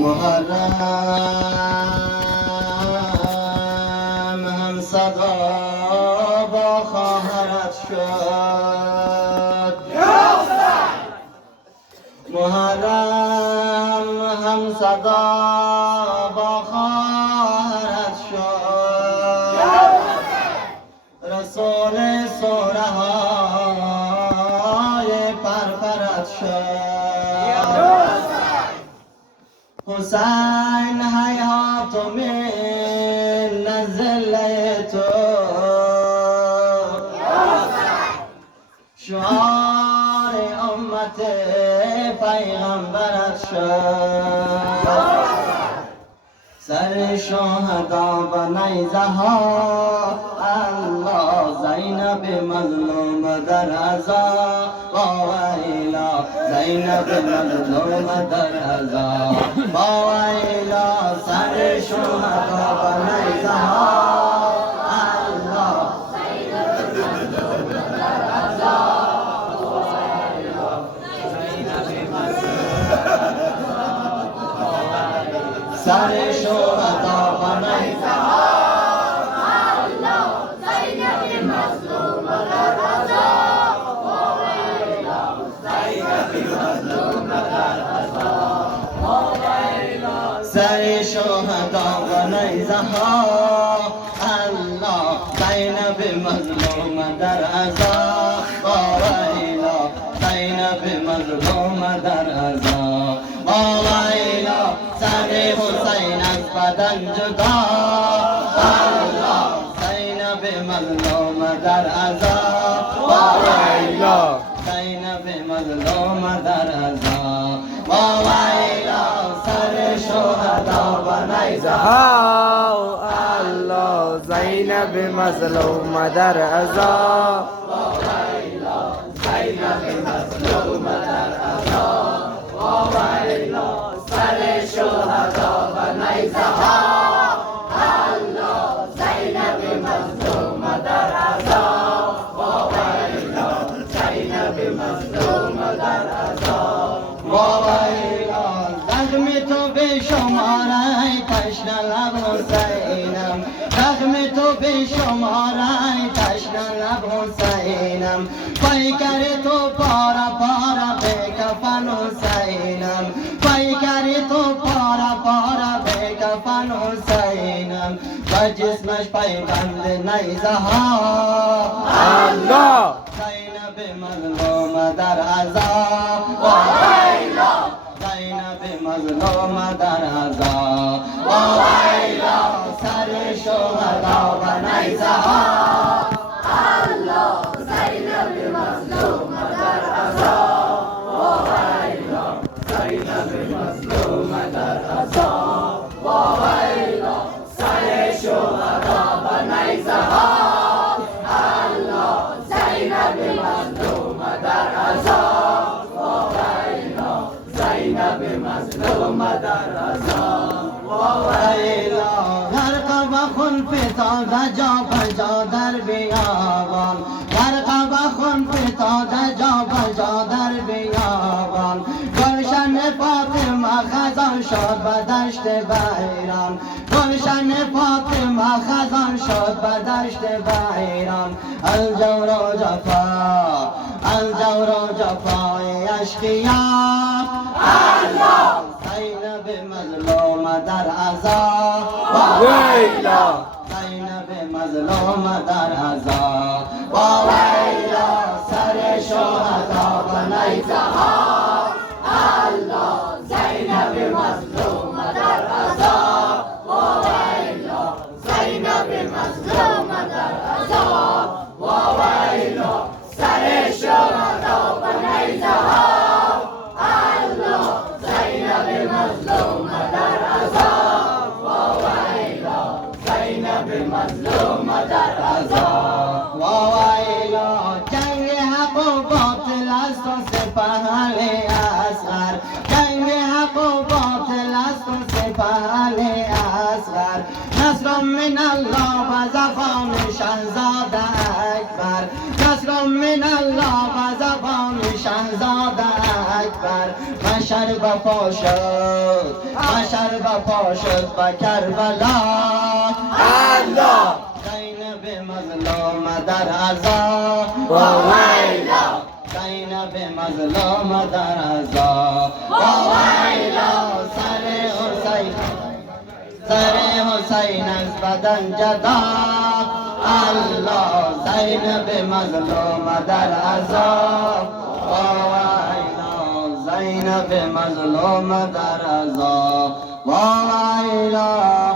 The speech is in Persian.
محرم هم صدا با خواهرت شد، محرم هم صدا با خواهرت شد، رسول سوره های پرپرت شد، حسین حیات من نزل تو، شعار امت پیغمبرت شد، سر شهدا و نیزه ها الله، زینب مظلوم در عزا با ویلا، زینب مظلوم در عزا با ویلا، سر شهدا و نیزه ها الله، سر شهدا و نیزه ها الله، زینب مظلوم در عزا با ویلا، زینب مظلوم در عزا با ویلا، سر شهدا و نیزه ها الله، زینب مظلوم در عزا با ویلا، زینب مظلوم در عزا با ویلا، سر حسین از بدن جدا الله، زینب مظلوم در عزا با ویلا، زینب مظلوم در عزا با ویلا، سر شهدا و نیزه ها الله، زینب مظلوم در عزا با ویلا، زینب مظلوم در عزا با ویلا، سر شهدا و نیزه ها الله، زینب مظلوم در عزا با ویلا، زینب مظلوم در عزا با ویلا، زخم تو به شماره تشنه لب حسینم، زخم تو به شماره تشنه لب حسینم، پیکر تو پارا پارا به کفن حسینم، پیکر تو پارا پارا به کفن حسینم، و جسمش پیوند نیزه ها الله، زینب مظلوم در عزا و ویلا، زینب مظلوم در عزا و ویلا، سر شهدا و نیزه ها الله، زینب مظلوم در عزا و ویلا، زینب مظلوم در عزا و ویلا، سر شهدا و نیزه ها الله، زینب مظلوم در عزا و ویلا، زینب مظلوم در عزا و ویلا، غرق و خون فتاده جا بجا در بیابان، غرق و خون فتاده جا بجا در بیابان، گلشن فاطمه خزان شد به دشت بیران، گلشن فاطمه خزان شد به دشت بیران، الجور و جفا، الجور و جفای اشقیا الله، زینب مظلوم در عزا و ویلا، زینب مظلوم در عزا و ویلا، سر شهدا و نیزه ها الله، زینب مظلوم در عزا و ویلا، زینب مظلوم در عزا و ویلا، سر شهدا و نیزه ها الله، زینب مظلوم در عزا و ویلا، زینب مظلوم در عزا و ویلا، جنگ حق و باطل است و سپهل اصغر، جنگ حق و باطل است و سپهل اصغر، نصر من الله و زبان شهزاده اکبر، نصر من الله و زبان شهزاده اکبر، مشر بپا شد، مشر وفا شد با کربلا الله زینب مظلوم در عذاب و ویلا زینب مظلوم در عذاب و ویلا سر حسین از بدن جدا الله زینب مظلوم در عذاب و ویلا زینب مظلوم در عذاب و ویلا